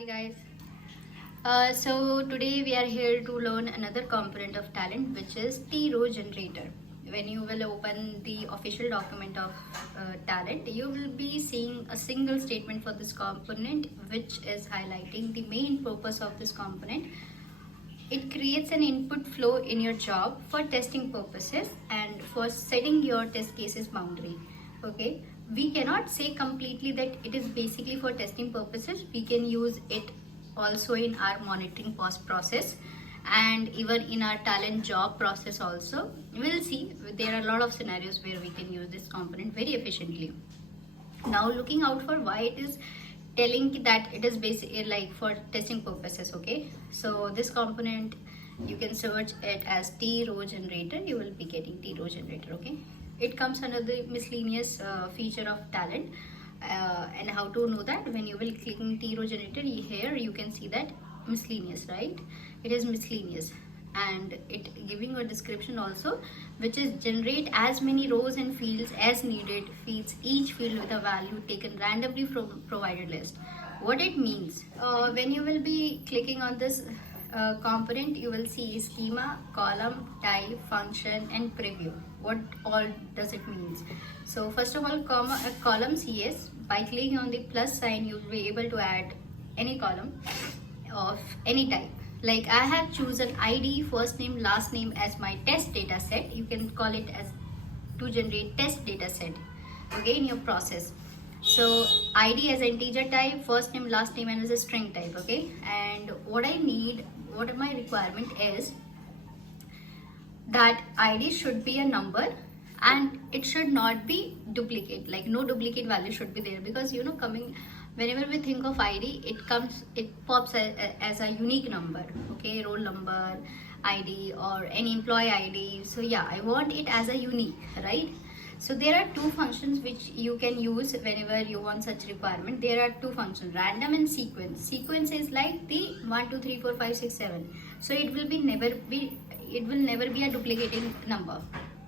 Hi guys. So today we are here to learn another component of talent, which is T-row generator. When you will open the official document of talent, you will be seeing a single statement for this component, which is highlighting the main purpose of this component. It creates an input flow in your job for testing purposes and for setting your test cases boundary. Okay, we cannot say completely that it is basically for testing purposes. We can use it also in our monitoring post process and even in our talent job process also. We'll see, there are a lot of scenarios where we can use this component very efficiently. Now looking out for why it is telling that it is basically like for testing purposes. Okay, so this component you can search it as T-row generator. You will be getting T-row generator. Okay, it comes under the miscellaneous feature of talent. And how to know that? When you will clicking T-row generator, here you can see that miscellaneous, right? It is miscellaneous, and it giving a description also, which is generate as many rows and fields as needed, feeds each field with a value taken randomly from provided list. What it means, when you will be clicking on this component, you will see schema, column, type, function and preview. What all does it means? So first of all, columns, yes, by clicking on the plus sign you will be able to add any column of any type. Like I have chosen ID, first name, last name as my test data set. You can call it as to generate test data set, okay, in your process. So ID as integer type, first name, last name and as a string type. Okay, and what I need, what my requirement is that ID should be a number and it should not be duplicate, like no duplicate value should be there, because you know, coming whenever we think of ID, it pops as a unique number. Okay, roll number ID or any employee ID. So yeah, I want it as a unique, right? So there are two functions which you can use whenever you want such requirement. There are two functions, random and sequence. Sequence is like the 1 2 3 4 5 6 7. So it will never be a duplicating number.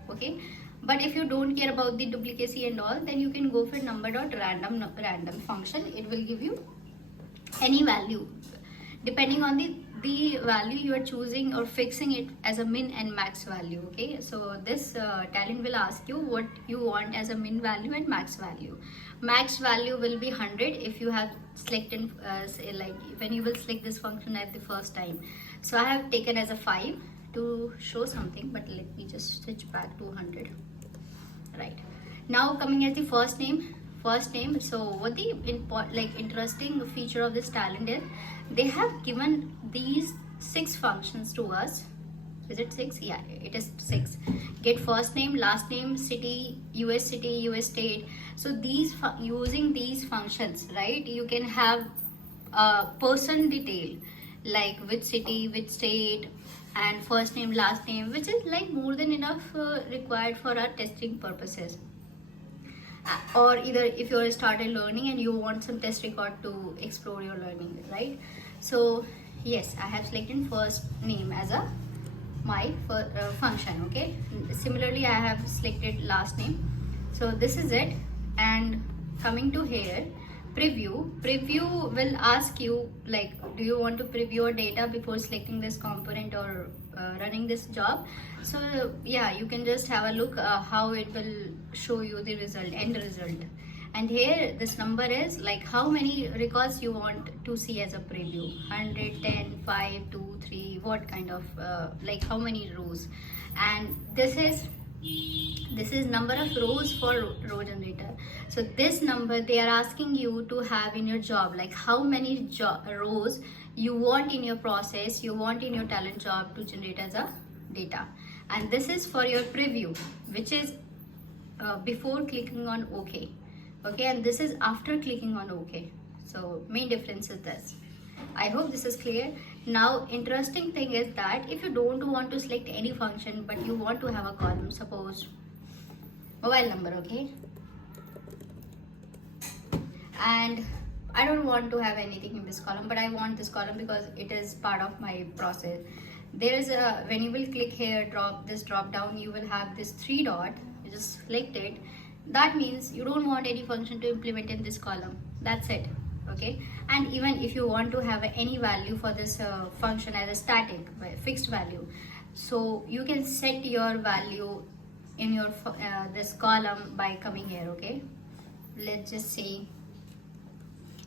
Okay, but if you don't care about the duplicacy and all, then you can go for number.random function. It will give you any value depending on the value you are choosing or fixing it as a min and max value. Okay, so this talent will ask you what you want as a min value and max value. Max value will be 100 if you have selected say like when you will select this function at the first time. So I have taken as a 5 to show something, but let me just switch back to 100. Right, now coming at the first name. So what the interesting feature of this talent is, they have given these 6 functions to us. Is it 6? Yeah, it is 6. Get first name, last name, city, US state. So these using these functions, right, you can have person detail like which city, which state, and first name, last name, which is like more than enough required for our testing purposes. Or either if you're started learning and you want some test record to explore your learning, right? So yes, I have selected first name as a my function. Okay, similarly I have selected last name. So this is it. And coming to here, preview will ask you like, do you want to preview your data before selecting this component or running this job? So yeah, you can just have a look how it will show you the end result. And here this number is like how many records you want to see as a preview: 100, 10, 5, 2, 3, what kind of like how many rows. And this is number of rows for row generator. So this number they are asking you to have in your job, like how many rows you want in your process, you want in your talent job to generate as a data. And this is for your preview, which is before clicking on OK. Okay, and this is after clicking on OK. So main difference is this. I hope this is clear. Now interesting thing is that if you don't want to select any function but you want to have a column, suppose mobile number, okay, and I don't want to have anything in this column, but I want this column because it is part of my process. There's a, when you will click here, drop down, you will have this 3 dot. You just select it. That means you don't want any function to implement in this column. That's it. okay. And even if you want to have any value for this function as a static fixed value, so you can set your value in your this column by coming here, okay. Let's just say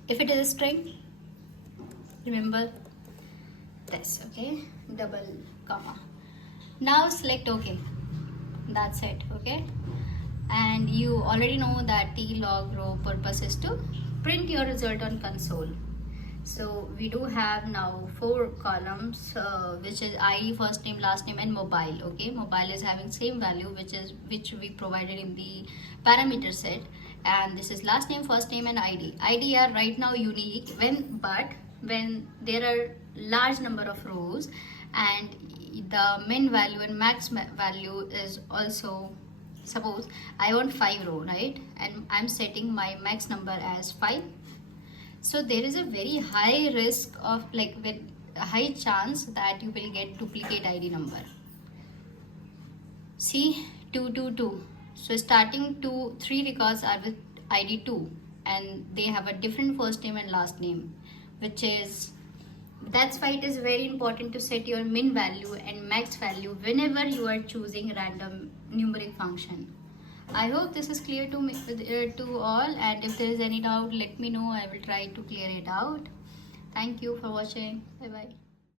if it is a string, remember this, okay, double comma. Now select OK, that's it, okay. And you already know that T-log row purpose is to print your result on console. So we do have now 4 columns, which is ID, first name, last name, and mobile, okay. Mobile is having same value which we provided in the parameter set, and this is last name, first name, and ID are right now unique when there are large number of rows and the min value and max value is also, suppose I want 5 row, right, and I'm setting my max number as 5. So there is a very high risk of, like, with a high chance that you will get duplicate ID number. See, 222. So starting 3 records are with ID 2 and they have a different first name and last name, that's why it is very important to set your min value and max value whenever you are choosing random numeric function. I hope this is clear to me, to all, and if there is any doubt, let me know. I will try to clear it out. Thank you for watching. Bye bye.